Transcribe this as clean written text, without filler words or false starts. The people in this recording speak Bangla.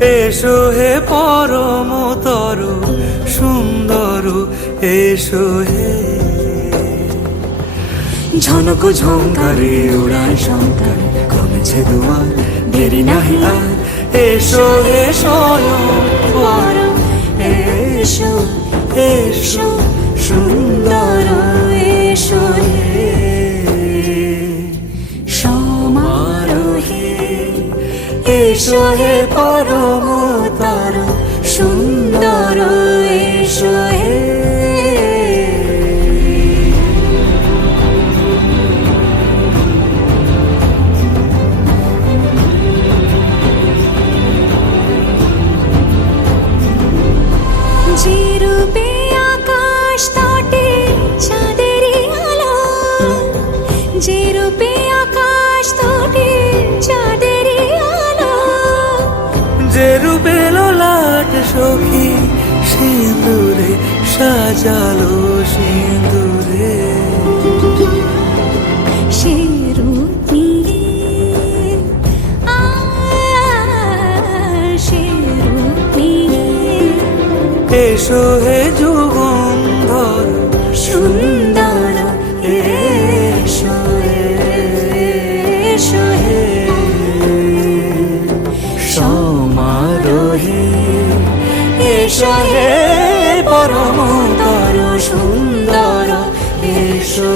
এসো হে পরমতর সুন্দর, এসো হে। ঝনক ঝঙ্কারে উড়ান শঙ্কর, কমেছে দুয়ার দেরি নাহি আর। এসো হে স্বয়ং বর, এসো এসো সুন্দর, এসো হে সমারোহে। এসো হে পরমতর সুন্দর, এসো হে। যে রূপে আকাশ তটে চাঁদেরই আলো, যে রূপে আকাশ তটে চাঁদেরই আলো, যে রূপে ললাট সখী সিঁদুরে সাজালো সিঁদুরে। সে রূপ নিয়ে সে রূপ নিয়ে। এসো হে যুগন্ধর সুন্দর, এসো এসো হে সমারোহে। এসো হে পরমতর সুন্দর, এসো।